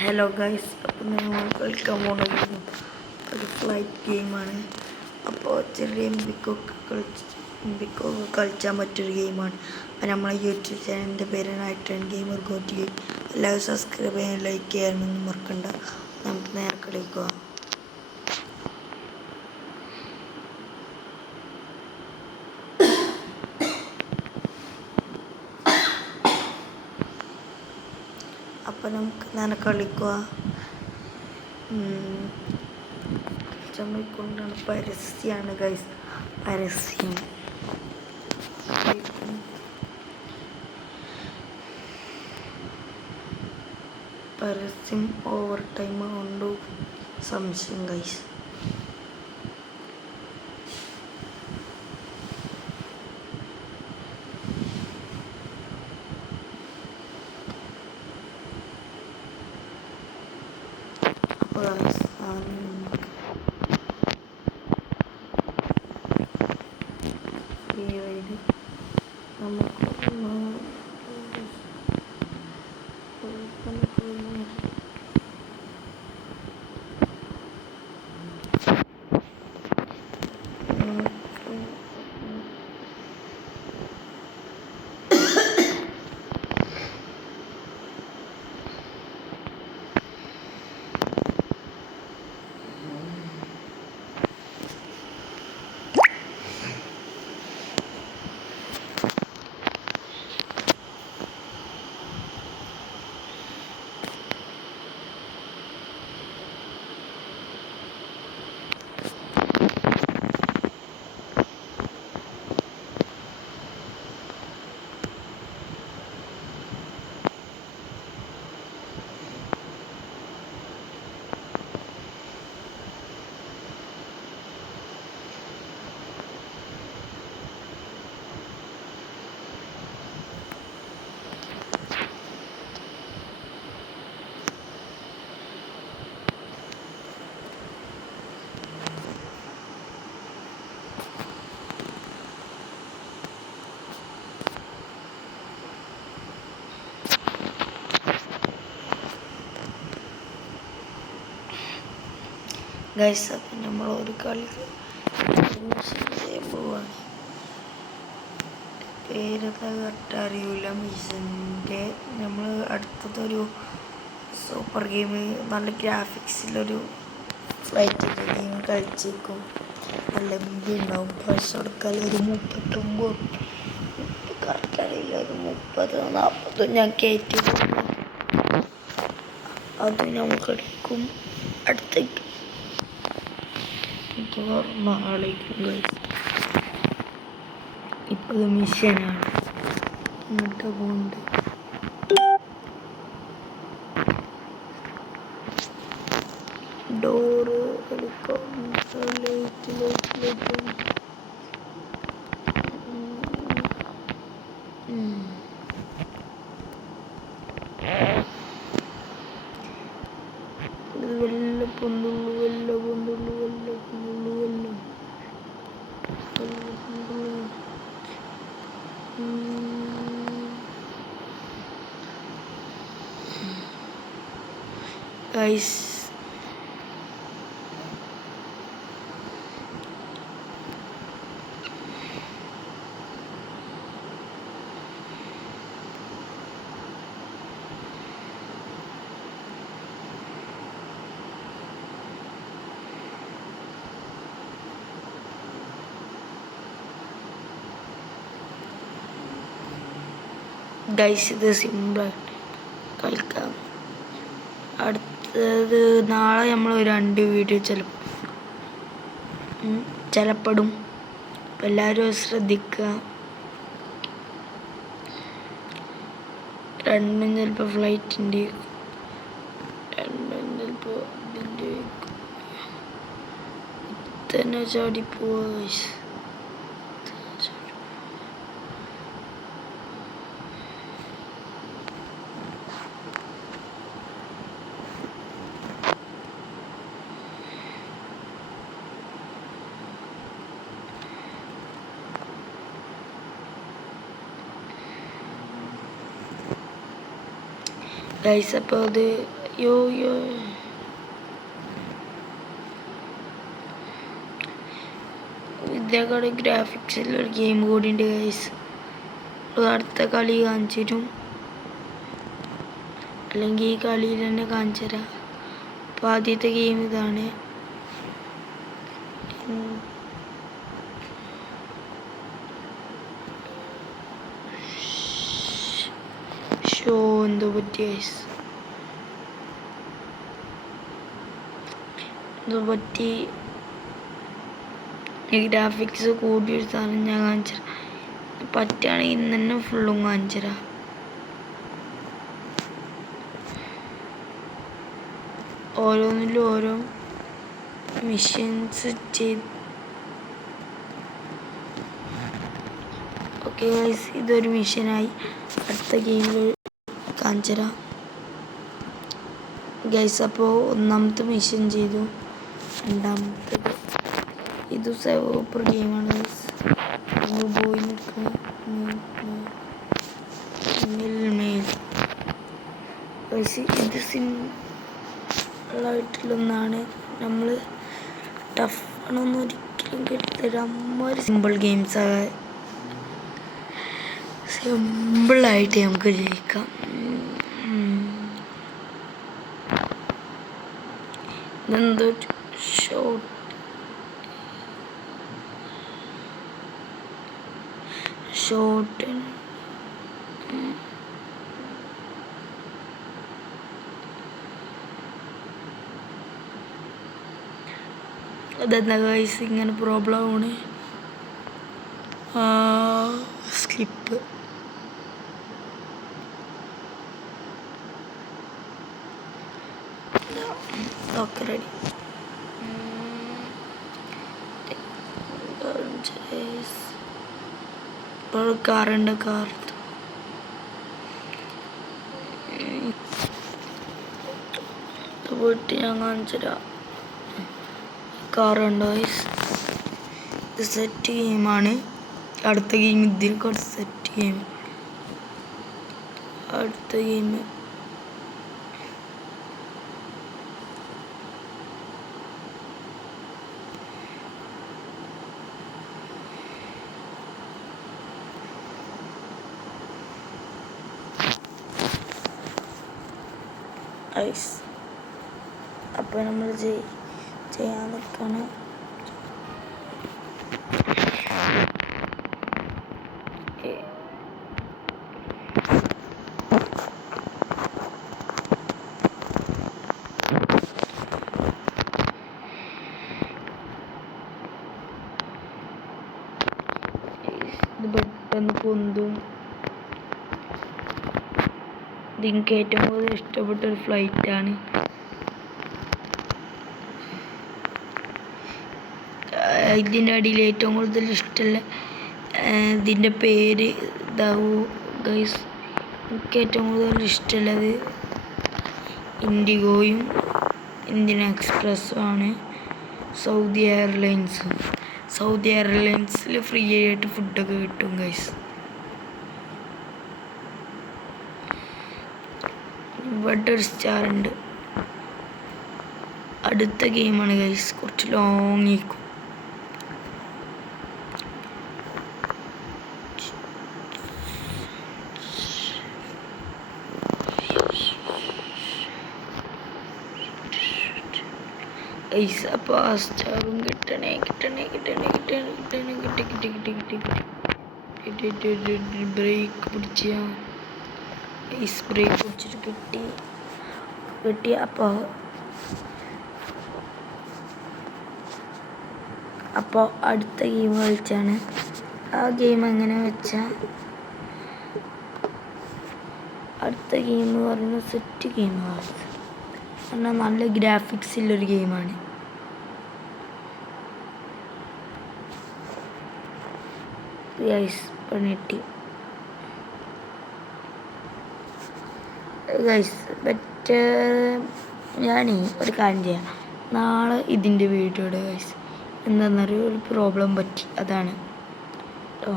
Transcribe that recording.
Hello guys, അപ്പം നമ്മൾ കളിക്കാൻ പോകുന്നത് ഒരു ഫ്ലൈറ്റ് ഗെയിമാണ്. അപ്പോൾ ചെറിയ എംബിക്കൊക്കെ കളിച്ചാൻ പറ്റിയൊരു ഗെയിമാണ്. അപ്പോൾ നമ്മളെ യൂട്യൂബ് ചാനലിൻ്റെ പേരാണ് ഐ10 ഗെയിമർ ഗോറ്റ് ഗെയിം. എല്ലാവരും സബ്സ്ക്രൈബ് ചെയ്യാൻ ലൈക്ക് ചെയ്യാനൊന്നും മറക്കണ്ട. നമുക്ക് നേരെ കളിക്കുക. അപ്പോൾ നമുക്ക് നേരെ കളിക്കുക. ചമ്മക്കൊണ്ടാണ് പരസ്യമാണ് ഗൈസ്, പരസ്യം ഓവർ ടൈം കൊണ്ട് സംശയം ഗൈസ്. അപ്പോൾ നമുക്ക് ഗൈസ്, അപ്പം നമ്മൾ ഒരു കളി പോവാണ്. പേരൊക്കെ കറക്റ്റ് അറിയില്ല മിഷൻ്റെ. നമ്മൾ അടുത്തതൊരു സൂപ്പർ ഗെയിം, നല്ല ഗ്രാഫിക്സിലൊരു ഫ്ലൈറ്റ് ഗെയിം കളിച്ചേക്കും. നല്ല ബി ഉണ്ടാവും. പൈസ കൊടുക്കാൽ ഒരു 39 കറക്റ്റ് അറിയില്ല, ഒരു 30-40 ഞാൻ കയറ്റി അത് നമുക്ക് എടുക്കും. അടുത്തേക്ക് ഇപ്പോൾ മിഷനാണ് ഇങ്ങോട്ട് പോകുന്നുണ്ട്. ഡോറ് എടുക്കാം. ലൈറ്റ് വല്ല പൊന്തുള്ളൂ. Guys, ഇത് സിമ്പിൾ കളിക്കാം. അടുത്തത് നാളെ നമ്മൾ 2 വീഡിയോ ചിലപ്പെടും. എല്ലാവരും ശ്രദ്ധിക്കുക. 2 ചിലപ്പോൾ ഫ്ലൈറ്റിൻ്റെ, 2 ചിലപ്പോൾ ഇതിൻ്റെ തന്നെ ചാടിപ്പോവാ. ഗൈസ്, അപ്പോൾ അത് യോ ഇതേക്കാട് ഗ്രാഫിക്സിലൊരു ഗെയിം കൂടി ഉണ്ട് ഗൈസ്. അടുത്ത കളി കാണിച്ചു തരും, അല്ലെങ്കിൽ ഈ കളിയിൽ തന്നെ കാണിച്ചു തരാം. അപ്പോൾ ആദ്യത്തെ ഗെയിം ഇതാണ്. എന്തോ പറ്റി ഗൈസ്, എന്തോ പറ്റി. ഗ്രാഫിക്സ് കൂടിയൊരു സാധനം ഞാൻ കാണിച്ചു തരാം. പറ്റുകയാണെങ്കിൽ ഇന്ന് തന്നെ ഫുള്ളും കാണിച്ചു തരാം. ഓരോന്നിലും ഓരോ മിഷൻസ് ചെയ്ത്. ഓക്കെ ഗൈസ്, ഇതൊരു മിഷനായി. അടുത്ത ഗെയിമിൽ കാണിച്ചു തരാം ഗൈസ്. അപ്പോൾ ഒന്നാമത്തെ മിഷൻ ചെയ്തു. രണ്ടാമത്തേത് ഇത് സൂപ്പർ ഗെയിമാണ് ഗൈസ്. പോയി നിൽക്കും ഗൈസ്. ഇത് സിമ്പിളായിട്ടുള്ളൊന്നാണ്. നമ്മൾ ടഫ് ആണെന്ന് ഒരിക്കലും കിട്ടത്തരാം. ഒരു സിമ്പിൾ ഗെയിംസാണ്. സിമ്പിളായിട്ട് നമുക്ക് ജയിക്കാം. ഇതെന്തോ ഷോട്ട് അതെന്താ ഗൈസ് ഇങ്ങനെ പ്രോബ്ലം ആണ്. Slip okay ready. കാറുണ്ട്, കാർ പോയിട്ട് ഞാൻ കാണിച്ചു തരാം. കാറുണ്ട് ഗൈസ്. ഇത് സെറ്റ് ഗെയിമാണ്. അടുത്ത ഗെയിം ഇതിൽ കുറച്ച് സെറ്റ് ഗെയിം. അടുത്ത ഗെയിം ഐസ്. അപ്പോൾ നമ്മൾ ചെയ്യാൻ നിൽക്കുകയാണ്. ഇത് പെട്ടെന്ന് പൊന്തും. എനിക്ക് ഏറ്റവും കൂടുതൽ ഇഷ്ടപ്പെട്ട ഒരു ഫ്ലൈറ്റാണ്. ഇതിൻ്റെ അടിയിൽ ഏറ്റവും കൂടുതൽ ഇഷ്ടമുള്ള ഇതിൻ്റെ പേര് ഇതാവൂ ഗൈസ്. എനിക്ക് ഏറ്റവും കൂടുതൽ ഇഷ്ടമുള്ളത് ഇൻഡിഗോയും ഇന്ത്യൻ എക്സ്പ്രസ്സും ആണ്. സൗദി എയർലൈൻസും. സൗദി എയർലൈൻസിൽ ഫ്രീ ആയിട്ട് ഫുഡൊക്കെ കിട്ടും ഗൈസ്. ഇവിടെ ഒരു സ്റ്റാർ ഉണ്ട്. അടുത്ത ഗെയിമാണ് ഗൈസ്, കുറച്ച് ലോങ് ആയിരിക്കും. ഗൈസ് അപ്പോൾ ആ സ്റ്റാറും കിട്ടണേ. ബ്രേക്ക് പിടിച്ച ഗൈസ്, ബ്രേക്ക് പിടിച്ചിട്ട് കിട്ടി. അപ്പോൾ അടുത്ത ഗെയിം കളിച്ചാണ്. ആ ഗെയിം എങ്ങനെ വെച്ചാൽ അടുത്ത ഗെയിം പറയുന്നത് സെറ്റ് ഗെയിമാണ്. എന്നാൽ നല്ല ഗ്രാഫിക്സുള്ളൊരു ഗെയിമാണ്. ഗൈസ് പണിട്ടി ഗൈസ്. ഞാൻ ഒരു കാര്യം ചെയ്യാം. നാളെ ഇതിൻ്റെ വീഡിയോയുടെ ഗൈസ് എന്താണെന്നറിയോ ഒരു പ്രോബ്ലം പറ്റി, അതാണ് കേട്ടോ.